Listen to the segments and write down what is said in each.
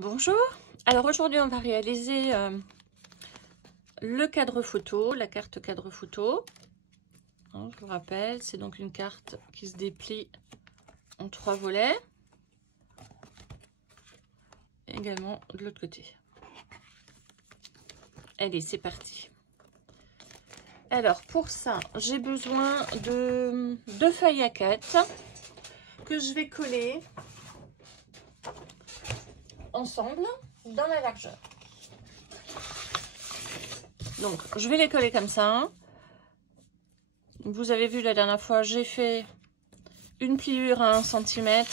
Bonjour, alors aujourd'hui on va réaliser le cadre photo, la carte cadre photo. Je vous rappelle, c'est donc une carte qui se déplie en 3 volets. Et également de l'autre côté. Allez, c'est parti. Alors pour ça, j'ai besoin de 2 feuilles A4 que je vais coller ensemble dans la largeur. Donc je vais les coller comme ça. Vous avez vu la dernière fois, j'ai fait une pliure à 1 cm.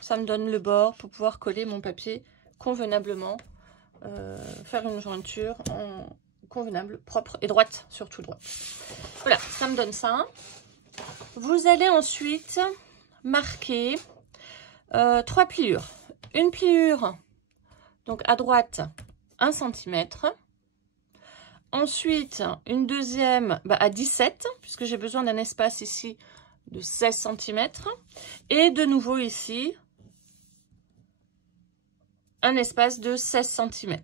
Ça me donne le bord pour pouvoir coller mon papier convenablement. Faire une jointure convenable, propre et droite, surtout droite. Voilà, ça me donne ça. Vous allez ensuite marquer 3 pliures. Une pliure donc à droite 1 cm. Ensuite, une deuxième à 17, puisque j'ai besoin d'un espace ici de 16 cm. Et de nouveau ici, un espace de 16 cm.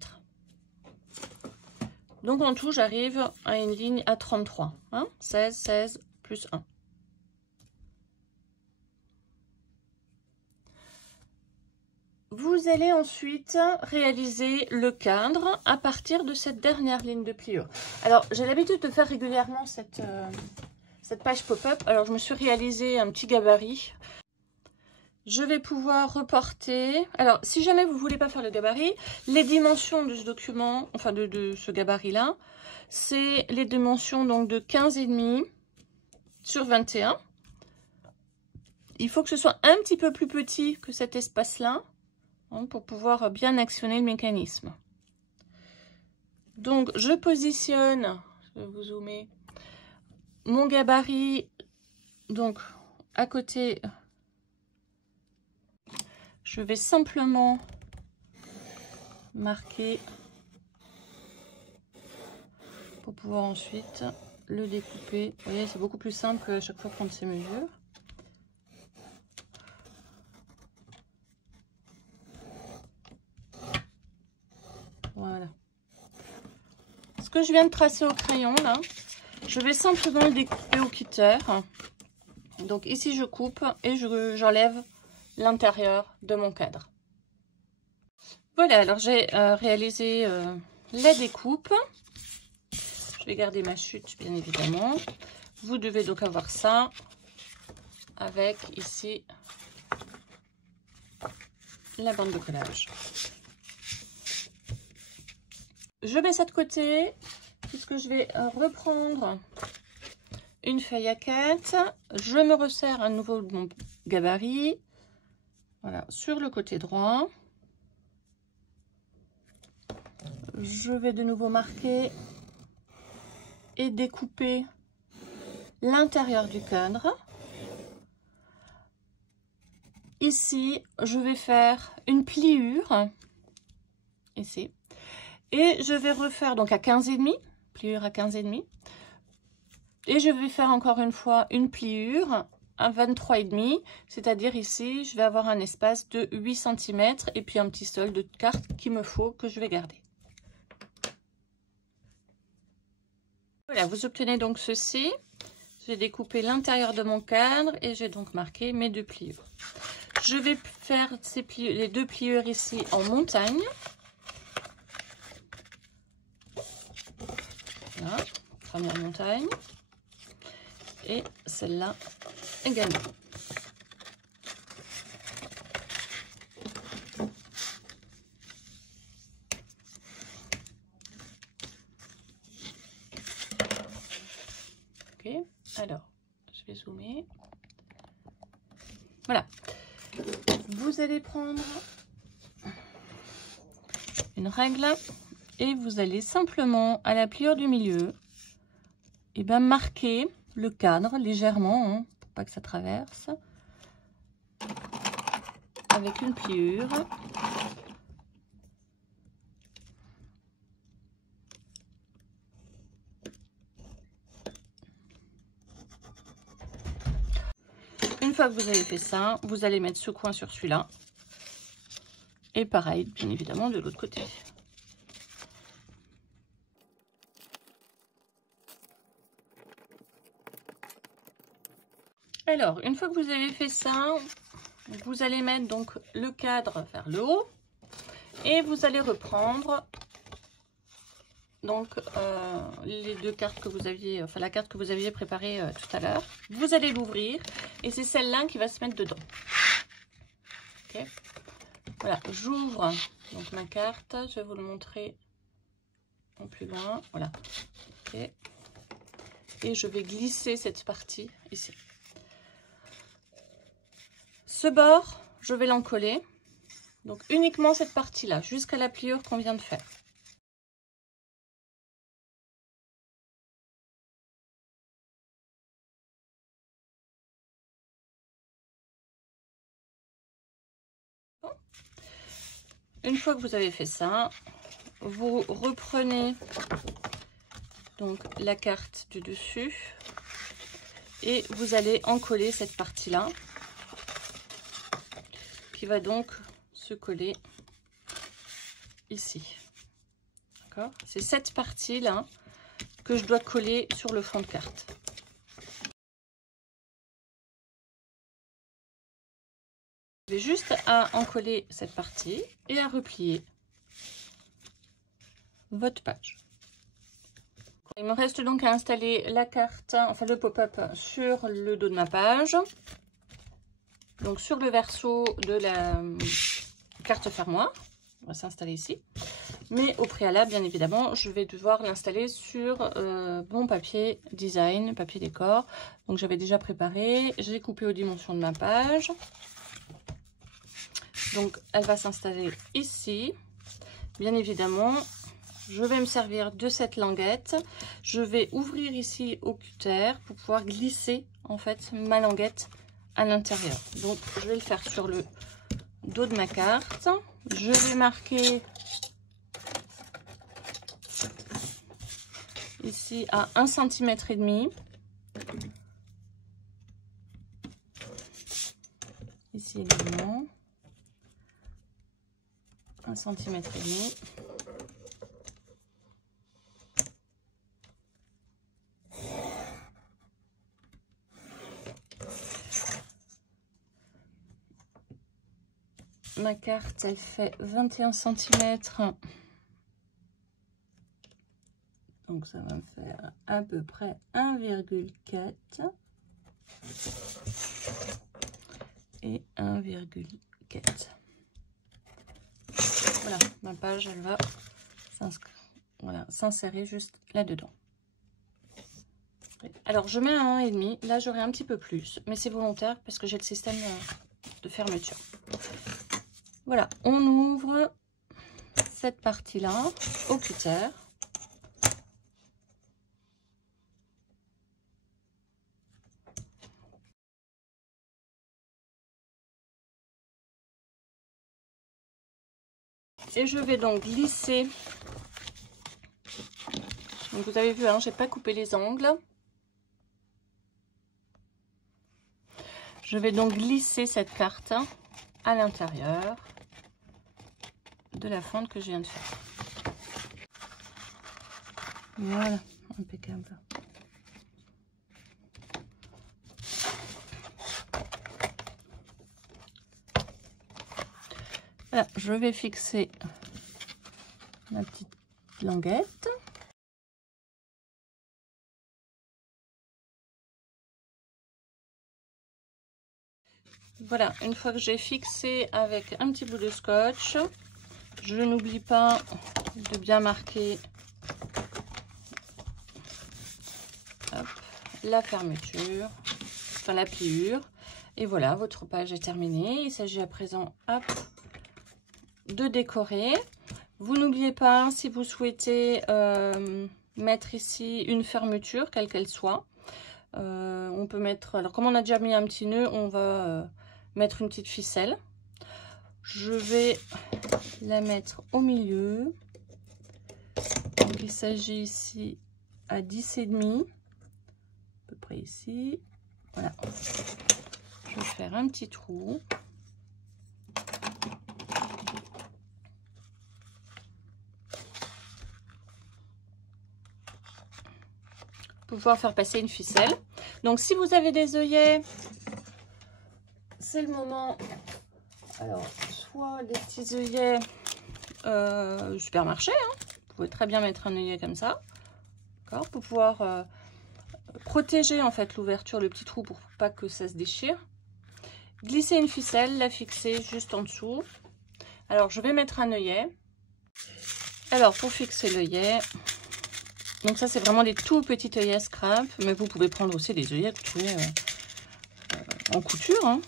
Donc en tout, j'arrive à une ligne à 33. 16, 16 plus 1. Vous allez ensuite réaliser le cadre à partir de cette dernière ligne de pliure. Alors, j'ai l'habitude de faire régulièrement cette page pop-up. Alors, je me suis réalisé un petit gabarit. Je vais pouvoir reporter. Alors, si jamais vous ne voulez pas faire le gabarit, les dimensions de ce document, enfin de ce gabarit-là, c'est les dimensions donc de 15,5 sur 21. Il faut que ce soit un petit peu plus petit que cet espace-là, pour pouvoir bien actionner le mécanisme. Donc je positionne, je vais vous zoomer, mon gabarit donc à côté. Je vais simplement marquer pour pouvoir ensuite le découper. Vous voyez, c'est beaucoup plus simple que à chaque fois prendre ses mesures. Voilà. Ce que je viens de tracer au crayon, là, je vais simplement le découper au cutter. Donc ici, je coupe et j'enlève l'intérieur de mon cadre. Voilà, alors j'ai réalisé la découpe. Je vais garder ma chute, bien évidemment. Vous devez donc avoir ça avec ici la bande de collage. Je mets ça de côté puisque je vais reprendre une feuille A4. Je me resserre à nouveau de mon gabarit. Voilà, sur le côté droit. Je vais de nouveau marquer et découper l'intérieur du cadre. Ici, je vais faire une pliure. Ici. Et je vais refaire donc à 15,5, pliure à 15,5. Et je vais faire encore une fois une pliure à 23,5, c'est-à-dire ici, je vais avoir un espace de 8 cm et puis un petit sol de carte qu'il me faut, que je vais garder. Voilà, vous obtenez donc ceci. J'ai découpé l'intérieur de mon cadre et j'ai donc marqué mes 2 pliures. Je vais faire les 2 pliures ici en montagne. Voilà, première montagne. Et celle-là également. Ok, alors, je vais zoomer. Voilà. Vous allez prendre une règle et vous allez simplement à la pliure du milieu marquer le cadre légèrement, pour pas que ça traverse, avec une pliure. Une fois que vous avez fait ça, vous allez mettre ce coin sur celui-là. Et pareil, bien évidemment, de l'autre côté. Alors, une fois que vous avez fait ça, vous allez mettre donc le cadre vers le haut et vous allez reprendre donc les deux cartes que vous aviez, enfin la carte que vous aviez préparée tout à l'heure. Vous allez l'ouvrir et c'est celle-là qui va se mettre dedans. Ok. Voilà, j'ouvre donc ma carte, je vais vous le montrer en plus loin. Voilà. Okay. Et je vais glisser cette partie ici. Ce bord, je vais l'encoller. Donc uniquement cette partie-là, jusqu'à la pliure qu'on vient de faire. Une fois que vous avez fait ça, vous reprenez donc la carte du dessus et vous allez encoller cette partie-là qui va donc se coller ici. D'accord ? C'est cette partie-là que je dois coller sur le fond de carte. Vous avez juste à encoller cette partie et à replier votre page. Il me reste donc à installer la carte, enfin le pop-up sur le dos de ma page. Donc sur le verso de la carte fermoir. On va s'installer ici. Mais au préalable, bien évidemment, je vais devoir l'installer sur mon papier design, papier décor. Donc j'avais déjà préparé, j'ai coupé aux dimensions de ma page. Donc elle va s'installer ici. Bien évidemment, je vais me servir de cette languette. Je vais ouvrir ici au cutter pour pouvoir glisser en fait ma languette à l'intérieur. Donc je vais le faire sur le dos de ma carte. Je vais marquer ici à 1,5 cm. Ici également. 1,5 cm. Ma carte, elle fait 21 cm. Donc ça va me faire à peu près 1,4 et 1,4. Voilà, ma page, elle va s'insérer juste là-dedans. Alors, je mets à 1,5. Là, j'aurai un petit peu plus, mais c'est volontaire parce que j'ai le système de fermeture. Voilà, on ouvre cette partie-là au cutter. Et je vais donc glisser. Donc vous avez vu, hein, j'ai pas coupé les angles. Je vais donc glisser cette carte à l'intérieur de la fente que je viens de faire. Voilà, impeccable. Voilà, je vais fixer ma petite languette. Voilà, une fois que j'ai fixé avec un petit bout de scotch, je n'oublie pas de bien marquer la fermeture, enfin la pliure. Et voilà, votre page est terminée. Il s'agit à présent de décorer. Vous n'oubliez pas, si vous souhaitez mettre ici une fermeture, quelle qu'elle soit, on peut mettre, alors comme on a déjà mis un petit nœud, on va mettre une petite ficelle. Je vais la mettre au milieu. Donc il s'agit ici à 10,5, à peu près ici. Voilà. Je vais faire un petit trou. pouvoir faire passer une ficelle. Donc si vous avez des œillets, c'est le moment. Alors, soit des petits œillets supermarché, hein. Vous pouvez très bien mettre un œillet comme ça, d'accord, pour pouvoir protéger en fait l'ouverture, le petit trou, pour pas que ça se déchire. Glisser une ficelle, la fixer juste en dessous. Alors je vais mettre un œillet. Alors pour fixer l'œillet, donc ça c'est vraiment des tout petits œillets scrap, mais vous pouvez prendre aussi des œillets que vous trouvez en couture, hein.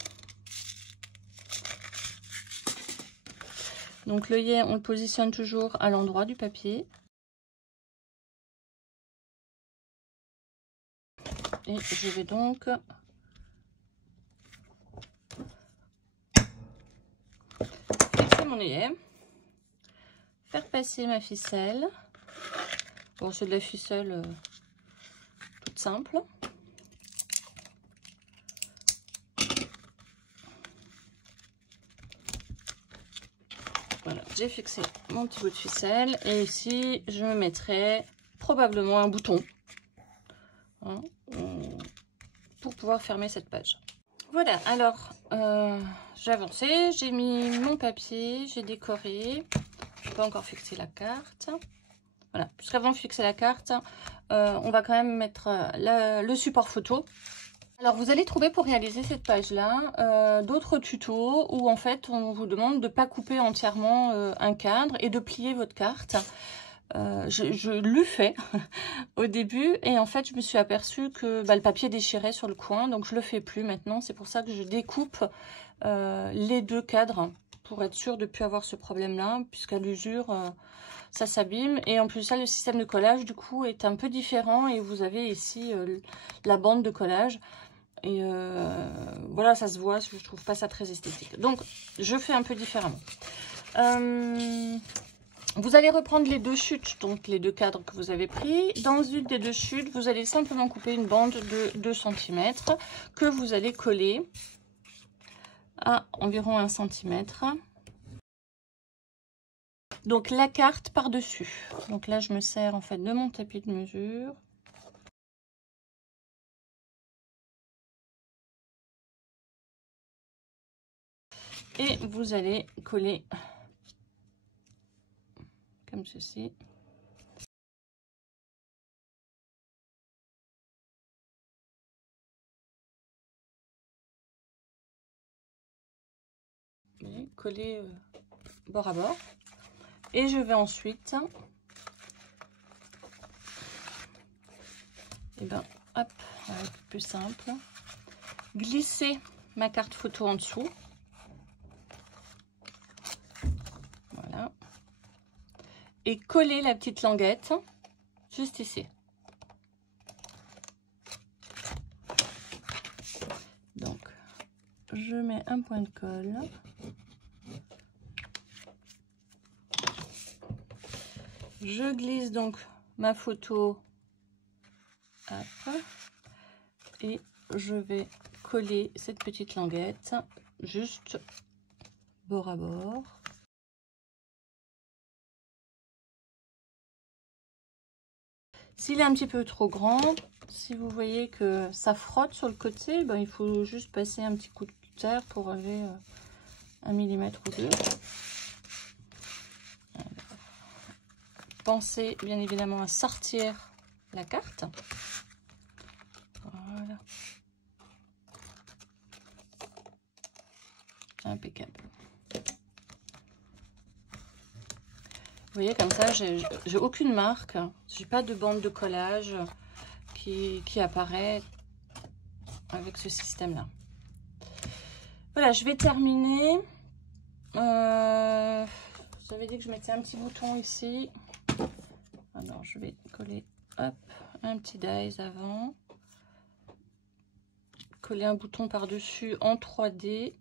Donc l'œillet, on le positionne toujours à l'endroit du papier. Et je vais donc fixer mon œillet, faire passer ma ficelle. Bon, c'est de la ficelle toute simple. Voilà, j'ai fixé mon petit bout de ficelle et ici je me mettrai probablement un bouton, hein, pour pouvoir fermer cette page. Voilà, alors j'ai avancé, j'ai mis mon papier, j'ai décoré, je peux encore fixer la carte. Voilà, puisqu'avant de fixer la carte, on va quand même mettre le support photo. Alors vous allez trouver pour réaliser cette page-là d'autres tutos où en fait on vous demande de ne pas couper entièrement un cadre et de plier votre carte. Je l'ai fait au début et en fait je me suis aperçue que le papier déchirait sur le coin, donc je le fais plus maintenant. C'est pour ça que je découpe les deux cadres pour être sûre de ne plus avoir ce problème-là, puisqu'à l'usure ça s'abîme. Et en plus ça, le système de collage du coup est un peu différent et vous avez ici la bande de collage. Et voilà, ça se voit, je trouve pas ça très esthétique. Donc, je fais un peu différemment. Vous allez reprendre les deux chutes, donc les deux cadres que vous avez pris. Dans une des deux chutes, vous allez simplement couper une bande de 2 cm que vous allez coller à environ 1 cm. Donc, la carte par-dessus. Donc là, je me sers en fait de mon tapis de mesure. Et vous allez coller comme ceci. Et coller bord à bord. Et je vais ensuite, et ben, hop, avec plus simple, glisser ma carte photo en dessous. Voilà. Et coller la petite languette juste ici. Donc, je mets un point de colle. Je glisse donc ma photo. Hop. Et je vais coller cette petite languette juste bord à bord. S'il est un petit peu trop grand, si vous voyez que ça frotte sur le côté, ben, il faut juste passer un petit coup de cutter pour enlever 1 mm ou 2. Alors, pensez bien évidemment à sortir la carte. Voilà. C'est impeccable. Vous voyez, comme ça, j'ai aucune marque. J'ai pas de bande de collage qui apparaît avec ce système-là. Voilà, je vais terminer. J'avais dit que je mettais un petit bouton ici. Alors, je vais coller, hop, un petit dies avant. Coller un bouton par-dessus en 3D.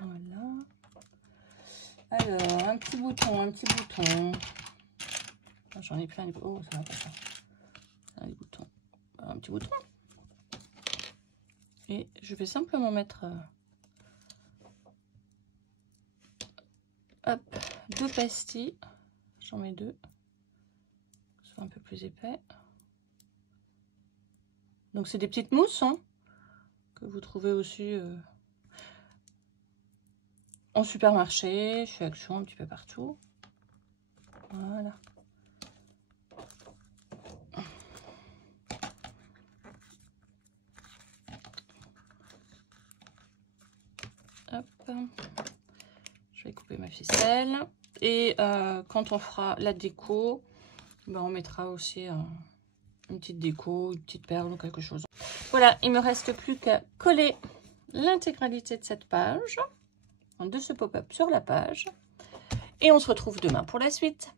Voilà. Alors, un petit bouton, un petit bouton. J'en ai plein. Oh, ça va pas ça. Un bouton. Un petit bouton. Et je vais simplement mettre Hop, 2 pastilles. J'en mets 2. Soit un peu plus épais. Donc c'est des petites mousses hein, que vous trouvez aussi en supermarché, chez Action, un petit peu partout. Voilà. Hop. Je vais couper ma ficelle. Et quand on fera la déco, ben on mettra aussi une petite déco, une petite perle ou quelque chose. Voilà, il me reste plus qu'à coller l'intégralité de cette page, de ce pop-up sur la page. Et on se retrouve demain pour la suite.